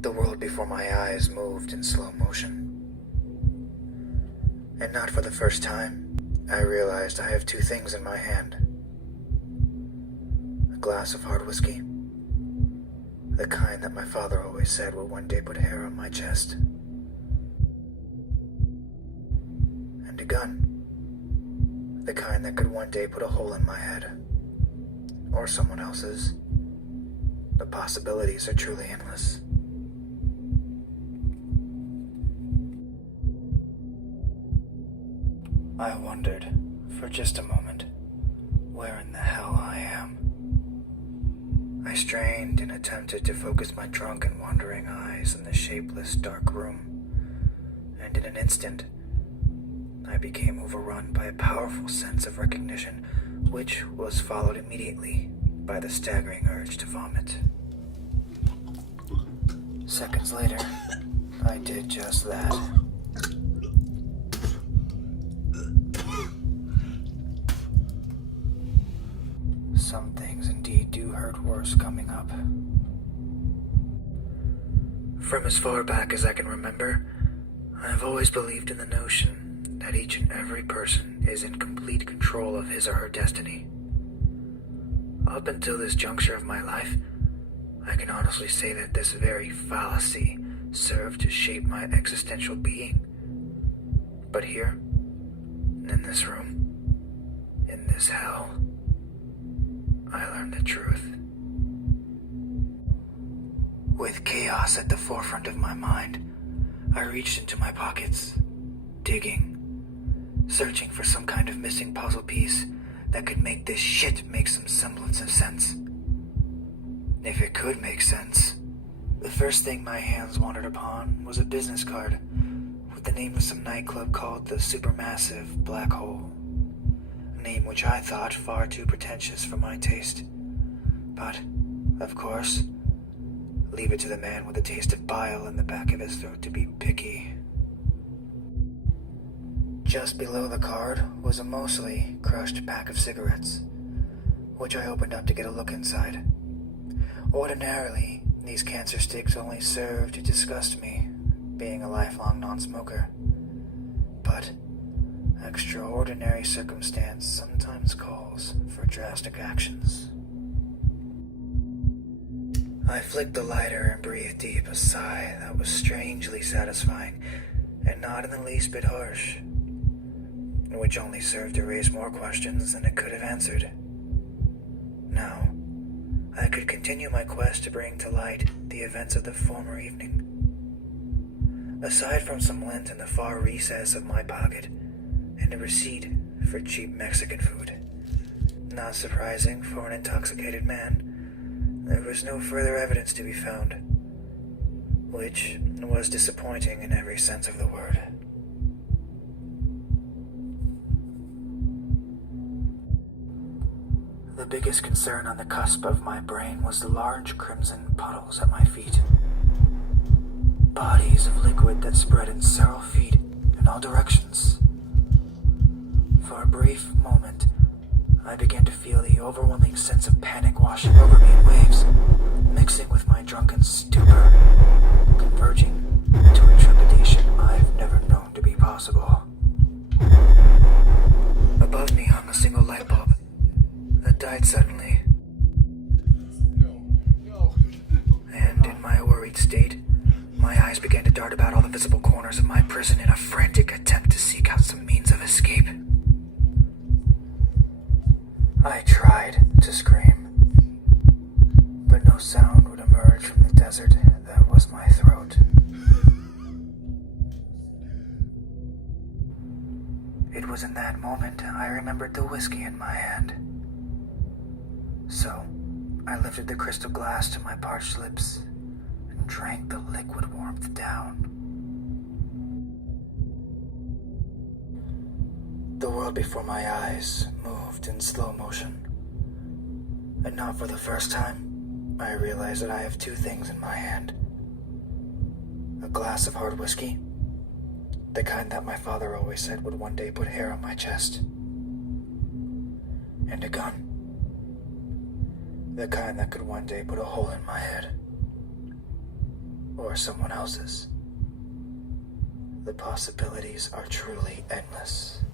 The world before my eyes moved in slow motion. And not for the first time, I realized I have two things in my hand. A glass of hard whiskey, the kind that my father always said would one day put hair on my chest. And a gun, the kind that could one day put a hole in my head. Or someone else's. The possibilities are truly endless. I wondered, for just a moment, where in the hell I am. I strained and attempted to focus my drunken, wandering eyes in the shapeless, dark room, and in an instant, I became overrun by a powerful sense of recognition, which was followed immediately by the staggering urge to vomit. Seconds later, I did just that. Some things indeed do hurt worse coming up. From as far back as I can remember, I've always believed in the notion that each and every person is in complete control of his or her destiny. Up until this juncture of my life, I can honestly say that this very fallacy served to shape my existential being. But here, in this room, in this hell, I learned the truth. With chaos at the forefront of my mind, I reached into my pockets, digging, searching for some kind of missing puzzle piece that could make this shit make some semblance of sense. If it could make sense. The first thing my hands wandered upon was a business card with the name of some nightclub called the Supermassive Black Hole. A name which I thought far too pretentious for my taste. But, of course, leave it to the man with a taste of bile in the back of his throat to be picky. Just below the card was a mostly crushed pack of cigarettes, which I opened up to get a look inside. Ordinarily, these cancer sticks only serve to disgust me, being a lifelong non-smoker. But extraordinary circumstance sometimes calls for drastic actions. I flicked the lighter and breathed deep, a sigh that was strangely satisfying and not in the least bit harsh, which only served to raise more questions than it could have answered. Now, I could continue my quest to bring to light the events of the former evening. Aside from some lint in the far recess of my pocket, and a receipt for cheap Mexican food. Not surprising for an intoxicated man, there was no further evidence to be found, which was disappointing in every sense of the word. The biggest concern on the cusp of my brain was the large crimson puddles at my feet. Bodies of liquid that spread in several feet in all directions. For a brief moment, I began to feel the overwhelming sense of panic washing over me in waves, mixing with my drunken stupor, converging to a trepidation I've never known to be possible. Above me hung a single light bulb that died suddenly. And in my worried state, my eyes began to dart about all the visible corners of my prison in a frantic attempt to seek out some means of escape. I tried to scream, but no sound would emerge from the desert that was my throat. It was in that moment I remembered the whiskey in my hand. So, I lifted the crystal glass to my parched lips and drank the liquid warmth down. The world before my eyes moved in slow motion. And not for the first time, I realized that I have two things in my hand. A glass of hard whiskey, the kind that my father always said would one day put hair on my chest. And a gun, the kind that could one day put a hole in my head. or someone else's. The possibilities are truly endless.